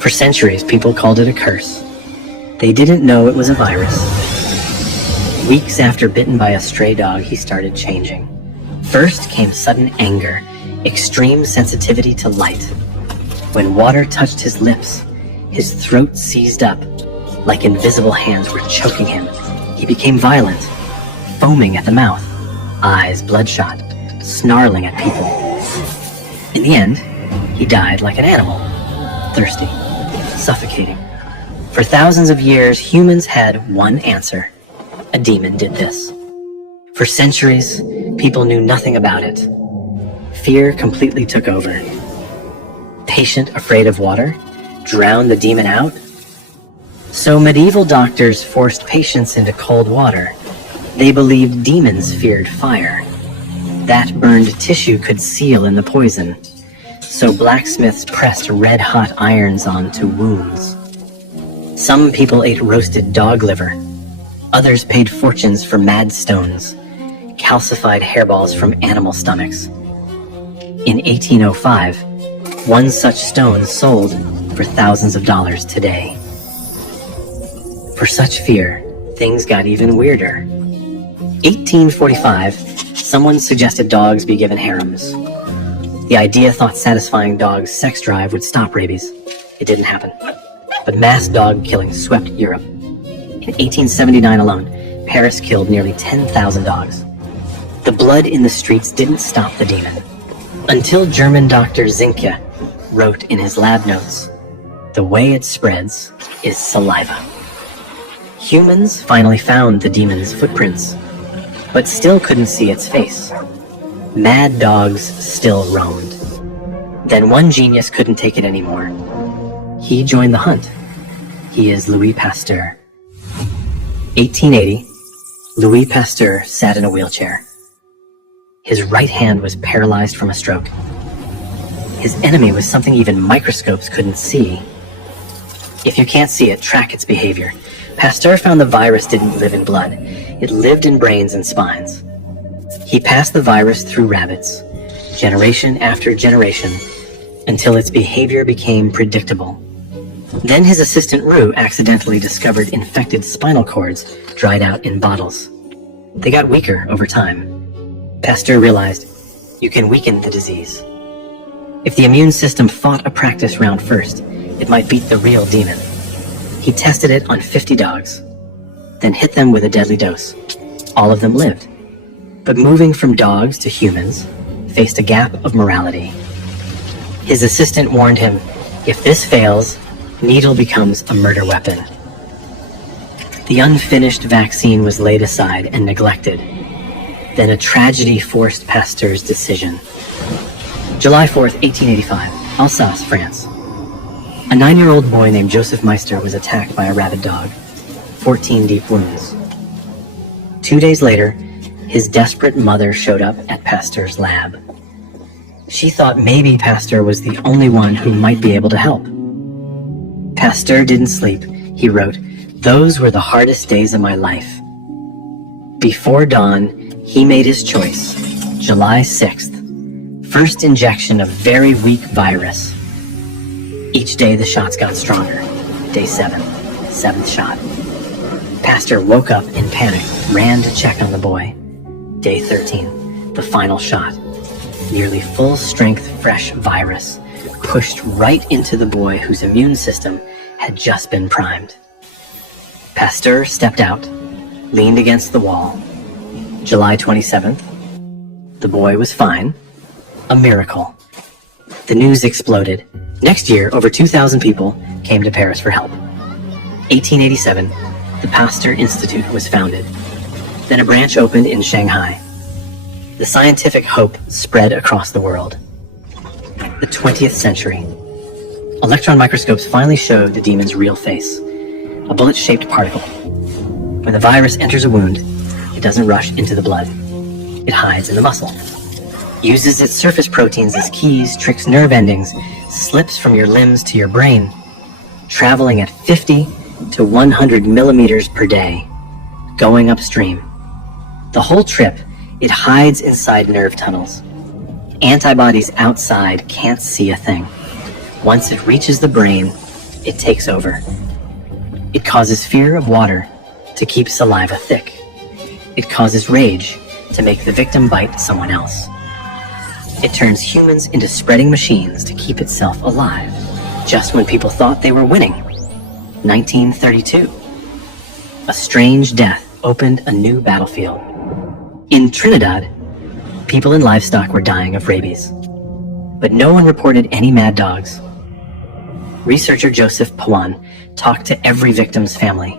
For centuries, people called it a curse. They didn't know it was a virus. Weeks after bitten by a stray dog, he started changing. First came sudden anger, extreme sensitivity to light. When water touched his lips, his throat seized up, like invisible hands were choking him. He became violent, foaming at the mouth, eyes bloodshot, snarling at people. In the end, he died like an animal, thirsty, suffocating. For thousands of years, humans had one answer. A demon did this. For centuries, people knew nothing about it. Fear completely took over. Patient afraid of water? Drown the demon out? So medieval doctors forced patients into cold water. They believed demons feared fire. That burned tissue could seal in the poison. So blacksmiths pressed red-hot irons onto wounds. Some people ate roasted dog liver. Others paid fortunes for mad stones, calcified hairballs from animal stomachs. In 1805, one such stone sold for thousands of dollars today. For such fear, things got even weirder. 1845, someone suggested dogs be given harems. The idea thought satisfying dogs' sex drive would stop rabies. It didn't happen. But mass dog killing swept Europe. In 1879 alone, Paris killed nearly 10,000 dogs. The blood in the streets didn't stop the demon. Until German doctor Zinke wrote in his lab notes, "The way it spreads is saliva." Humans finally found the demon's footprints, but still couldn't see its face. Mad dogs still roamed. Then one genius couldn't take it anymore. He joined the hunt. He is Louis Pasteur. 1880, Louis Pasteur sat in a wheelchair. His right hand was paralyzed from a stroke. His enemy was something even microscopes couldn't see. If you can't see it, track its behavior. Pasteur found the virus didn't live in blood. It lived in brains and spines. He passed the virus through rabbits, generation after generation, until its behavior became predictable. Then his assistant Roux accidentally discovered infected spinal cords dried out in bottles. They got weaker over time. Pasteur realized you can weaken the disease. If the immune system fought a practice round first, it might beat the real demon. He tested it on 50 dogs, then hit them with a deadly dose. All of them lived. But moving from dogs to humans faced a gap of morality. His assistant warned him, if this fails, needle becomes a murder weapon. The unfinished vaccine was laid aside and neglected. Then a tragedy forced Pasteur's decision. July 4th, 1885, Alsace, France. A 9-year-old boy named Joseph Meister was attacked by a rabid dog. 14 deep wounds. 2 days later, his desperate mother showed up at Pasteur's lab. She thought maybe Pasteur was the only one who might be able to help. Pasteur didn't sleep. He wrote, "Those were the hardest days of my life." Before dawn, he made his choice. July 6th. First injection of very weak virus. Each day the shots got stronger. Day 7, 7th shot. Pasteur woke up in panic, ran to check on the boy. Day 13, the final shot. Nearly full-strength fresh virus pushed right into the boy whose immune system had just been primed. Pasteur stepped out, leaned against the wall. July 27th. The boy was fine. A miracle. The news exploded. Next year, over 2,000 people came to Paris for help. 1887, the Pasteur Institute was founded. Then a branch opened in Shanghai. The scientific hope spread across the world. The 20th century. Electron microscopes finally showed the demon's real face, a bullet-shaped particle. When the virus enters a wound, it doesn't rush into the blood. It hides in the muscle. Uses its surface proteins as keys, tricks nerve endings, slips from your limbs to your brain, traveling at 50 to 100 millimeters per day, going upstream. The whole trip, it hides inside nerve tunnels. Antibodies outside can't see a thing. Once it reaches the brain, it takes over. It causes fear of water to keep saliva thick. It causes rage to make the victim bite someone else. It turns humans into spreading machines to keep itself alive, just when people thought they were winning. 1932. A strange death opened a new battlefield. In Trinidad, people and livestock were dying of rabies, but no one reported any mad dogs. Researcher Joseph Pawan talked to every victim's family.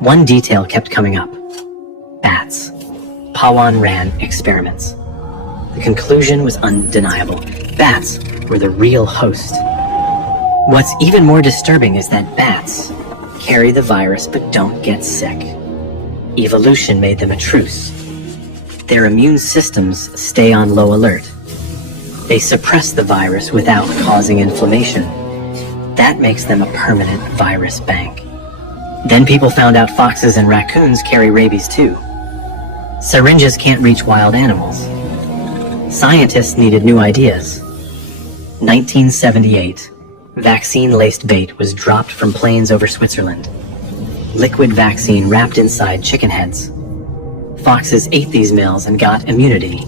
One detail kept coming up: bats. Pawan ran experiments. The conclusion was undeniable. Bats were the real host. What's even more disturbing is that bats carry the virus but don't get sick. Evolution made them a truce. Their immune systems stay on low alert. They suppress the virus without causing inflammation. That makes them a permanent virus bank. Then people found out foxes and raccoons carry rabies too. Syringes can't reach wild animals. Scientists needed new ideas. 1978, vaccine-laced bait was dropped from planes over Switzerland. Liquid vaccine wrapped inside chicken heads. Foxes ate these meals and got immunity.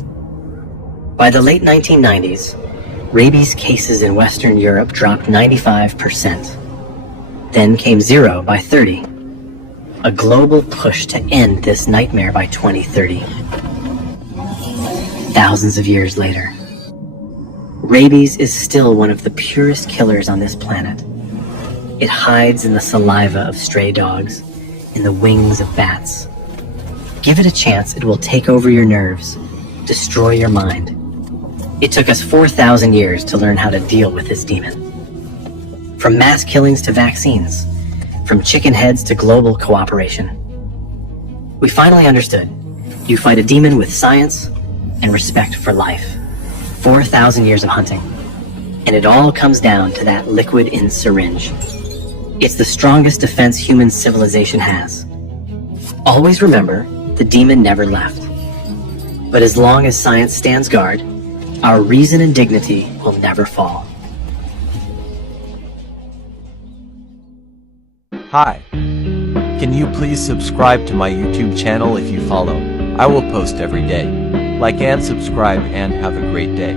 By the late 1990s, rabies cases in Western Europe dropped 95%. Then came zero by 30. A global push to end this nightmare by 2030. Thousands of years later, rabies is still one of the purest killers on this planet. It hides in the saliva of stray dogs, in the wings of bats. Give it a chance, it will take over your nerves, destroy your mind. It took us 4,000 years to learn how to deal with this demon. From mass killings to vaccines, from chicken heads to global cooperation. We finally understood. You fight a demon with science and respect for life. 4,000 years of hunting. And it all comes down to that liquid in syringe. It's the strongest defense human civilization has. Always remember, the demon never left. But as long as science stands guard, our reason and dignity will never fall. Hi. Can you please subscribe to my YouTube channel if you follow? I will post every day. Like and subscribe and have a great day.